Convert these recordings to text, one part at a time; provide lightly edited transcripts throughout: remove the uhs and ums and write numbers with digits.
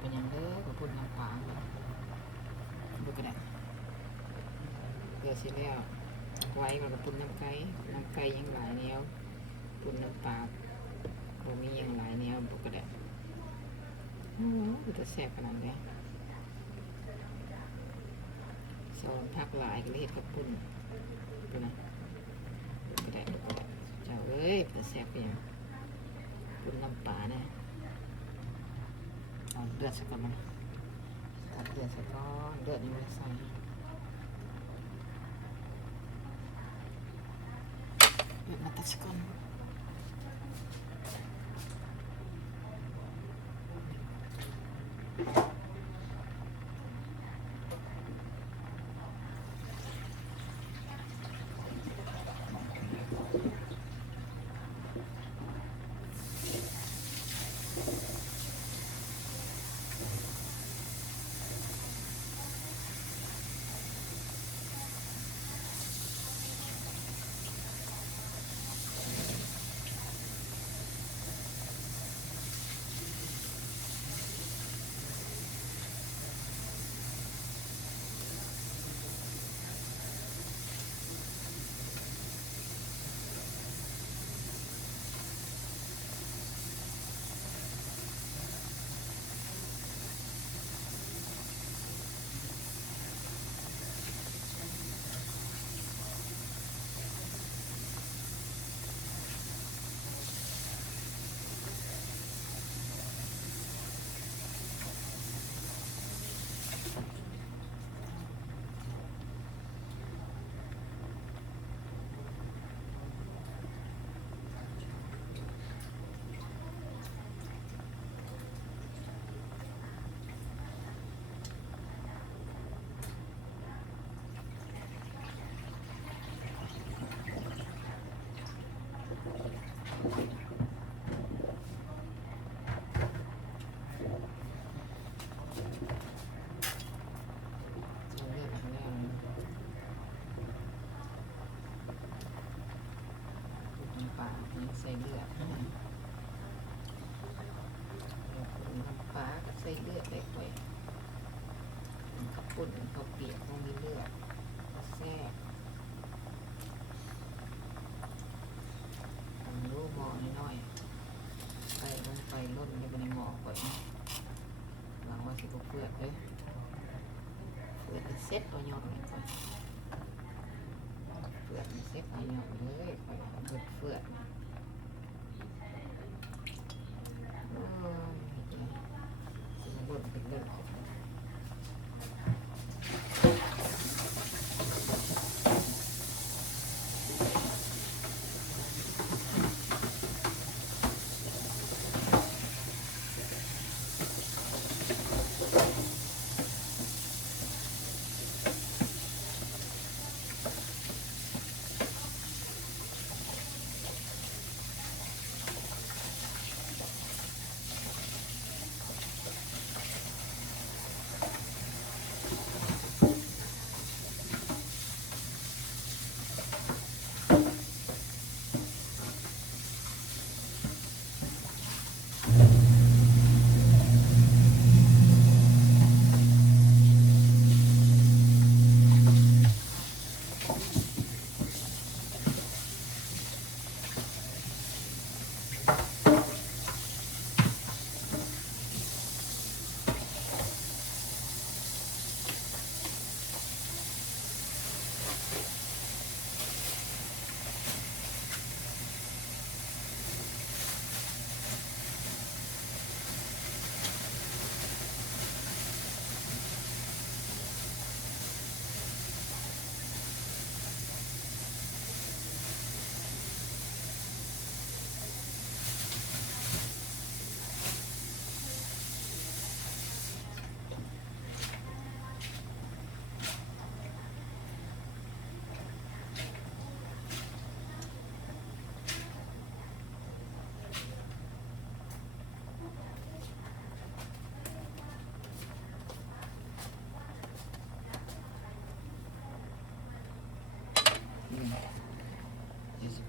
เป็นยังเด้อกับพุ่นน้ำปลาดูกันนะเกลือสิแล้วไว้กับพุ่นน้ำไก่ยังหลายแนวพุ่นน้ำปลาบ่มียังหลายแนวดูกันนะโอ้โหจะแซ่บขนาดนี้ซอนพักหลายก็เลยเห็ดกับพุ่นดูนะดูกันนะเจ้าเอ้ยจะแซ่บเป็นยังพุ่นน้ำปลาเนี่ยเอาเดือดสักก่อนมันตัดเดือดสักก่อนเดือดนี่ไม่ใส่เดือดมาตัดสักก่อนใส่เลือดน้ำปลาใส่เลือดไปก่อยข้าวปุ้นข้าวเปียกต้องมีเลือดแซ่บทำรูปหม้อน้อยๆไปลงไปล่นไปในหม้อก่อนหวังว่าสิบเฟือดเลยเฟือดเซ็ตตัวหยอดเลยก่อนเฟือดเซ็ตตัวหยอดเลยก่อนเฟือดเป็นเรื่องของ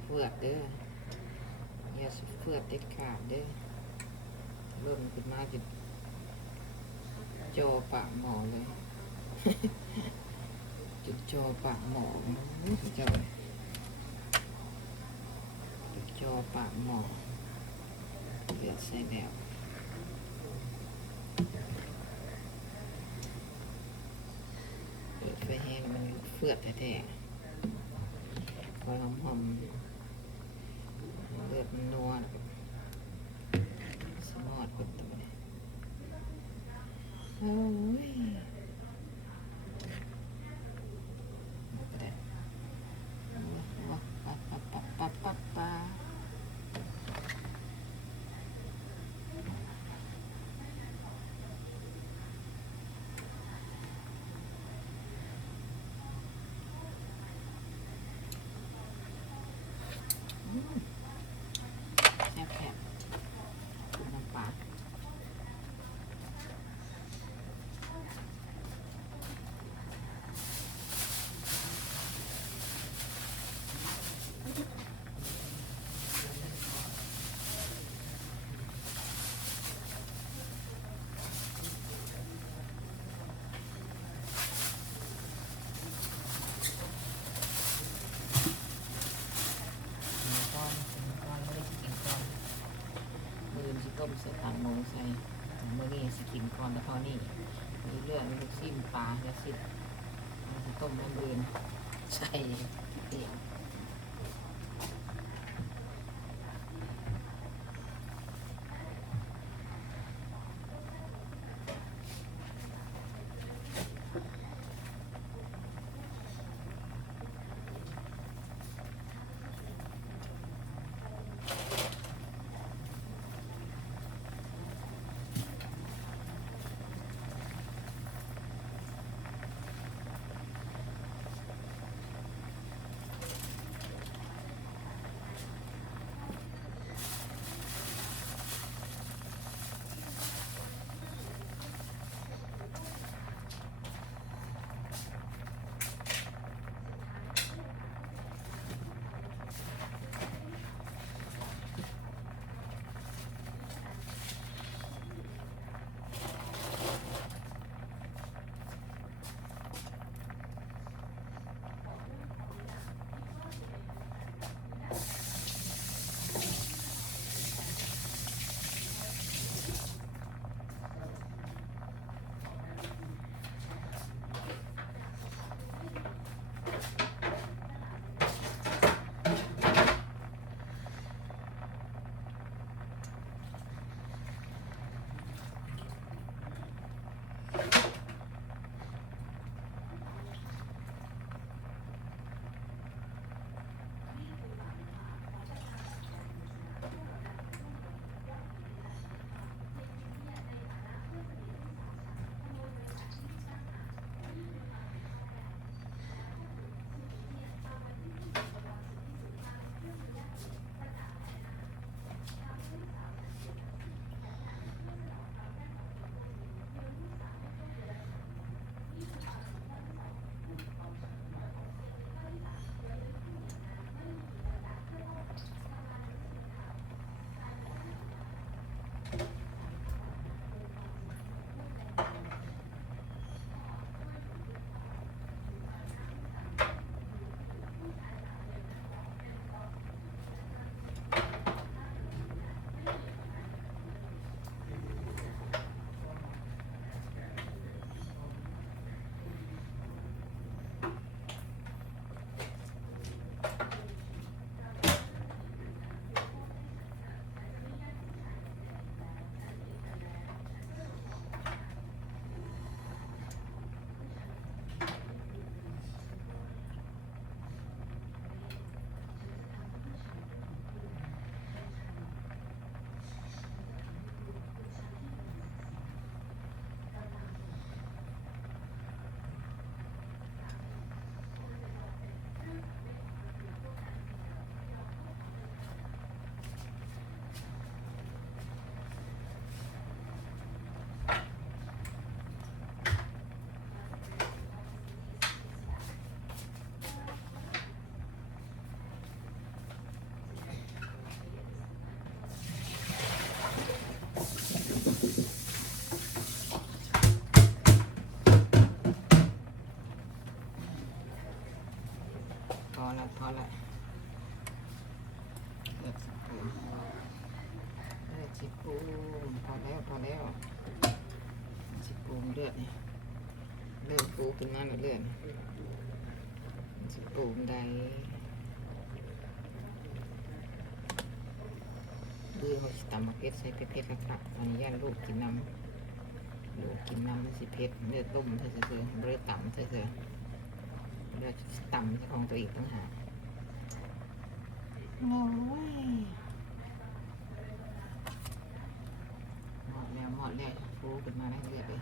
เฟือดเด้ออย่าเฟือดเด็ดขาดเด้อเริ่มขึ้นมาจิ จอปากหมอเลย จุดจอปากหมอสุดยอดจุดจอปากหมอเดือดใส่แล้วเปิดไฟแห้งมันเฟือดแท้ๆพอหอมเลือดมันนัวสมอดกดตัวนี้โอ้ยปะแซ่บๆน้ำปลาก้อนไม่ได้กินก้อนมือสิต้มใส่ถังโมใส่มือนี่สกินก่อนแล้วพอนี่มีเลือดมีลูกชิ้นปลาและสิต้มน้ำเดือนใส่เตียง ลือดสิปูเลือดสิปูพอแล้วสิปูเลือดนี่เลือดปูขึ้นมาเลือดสิปูได้ดูเขาตำมะเขือใส่เผ็ดๆครับอันนี้ย่าลูกกินน้ำมันสิเผ็ดเลือดต้มเฉยๆเลือดต่ำเฉยๆเลือดต่ำของตัวอีกต่างหากโอ้ยหมดแล้วฟูขึ้นมาได้เรื่อยเลย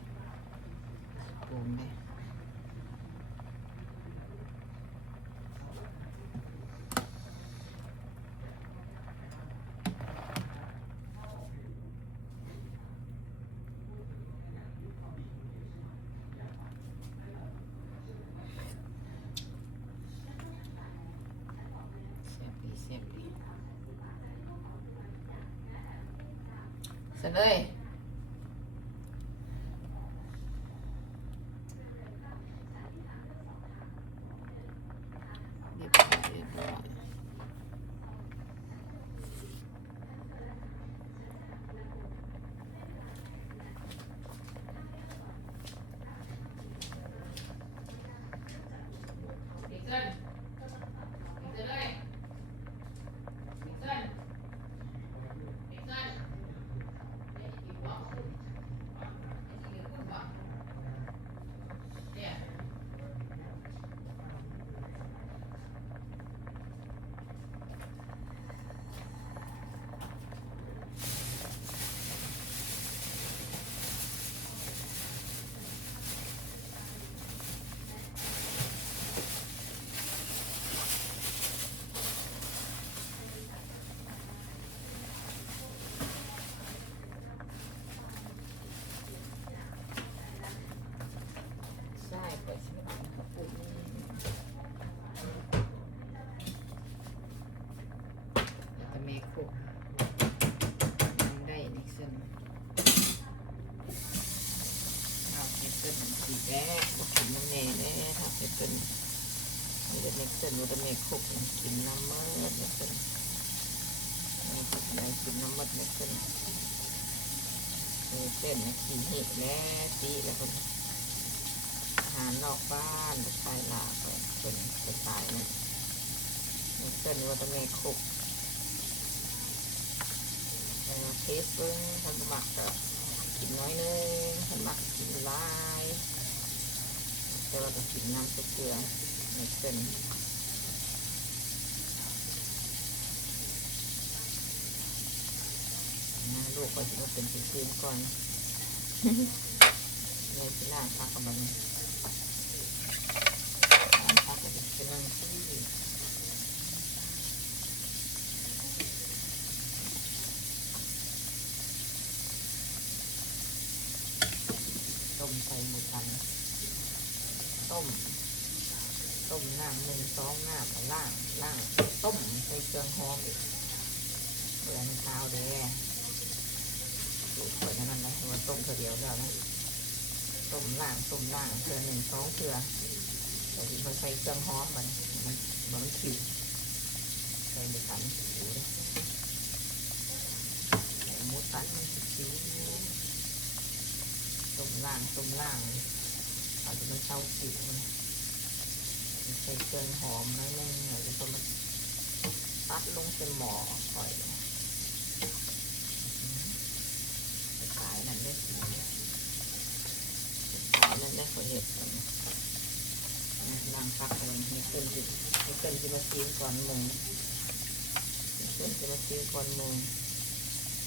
ปูมได้เสียบดีเสร็จเลยเรียบร้อยสีแดงกินน้ำเนยเนี่ยถ้าเป็นมันจะเม็ดเส้นมันจะเม็ดคุกกินน้ำมันเม็ดเส้นมันกินน้ำมันเม็ดเส้นเส้นขี้เห็ดแน่ตีแล้วคนหานอกบ้านไปหลาไปเป็นไปตายเนี่ยเม็ดเส้นมันจะเม็ดคุกเทสเบิ้งคนหมักก็กินน้อยนึงคนหมักกินหลายแต่ว่าจะกินน้ำเกลือในเส้นลูกก็จะเป็นซีนก่อนในที่ล่างพักกับมันพักกับเป็นนั่งที่ต้มใส่หมูสันต้มน้ำ1-2น้ำล่างต้มใส่เครื่องหอมอีกเบื่อมันข้าวเด้ลูกเปิดนั่นนะมันต้มเดียวแล้วนะต้มล่างเกลือ1-2เกลือแต่ที่เขาใส่เครื่องหอมมันผิวใส่หมูสันผิวเลยหมูสันมันผิวต้มล่างเอาจนมันเช่าผิวมันใส่เครื่องหอมน้อยนึงแล้วก็มันตัดลงเป็นหม้อก่อยขายนั่นได้สีขายนั่นได้ผลเห็ดนางพักอะไรมีเส้นที่มาซีก่อนมุง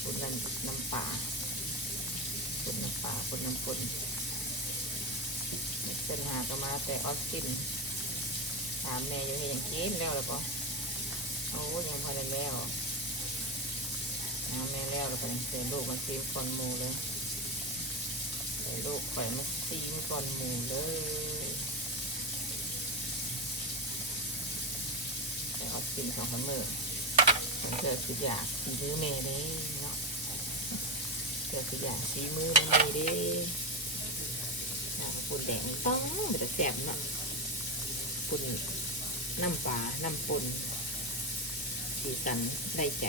คุณน้ำปลาคุณน้ำปนเส้นหาก็มาแต่ออสตินถามแม่อยู่ให้ยังกินแล้วก็โอ้ยังพอได้แล้วแม่แล้วก็เสียลูกมาซีมก่อนหมูเลยใส่ลูกข่อยมาซีมก่อนหมูเลยแต่ออสติน2-3 มื้อเจอคืออยากสีมือแม่เลยเนาะเจอคืออยากสีมือแม่ดิปุ่นแดงต้องมันจะแสบเนาะปุ่นน้ำปลาน้ำปุ่น สีสันได้ใจ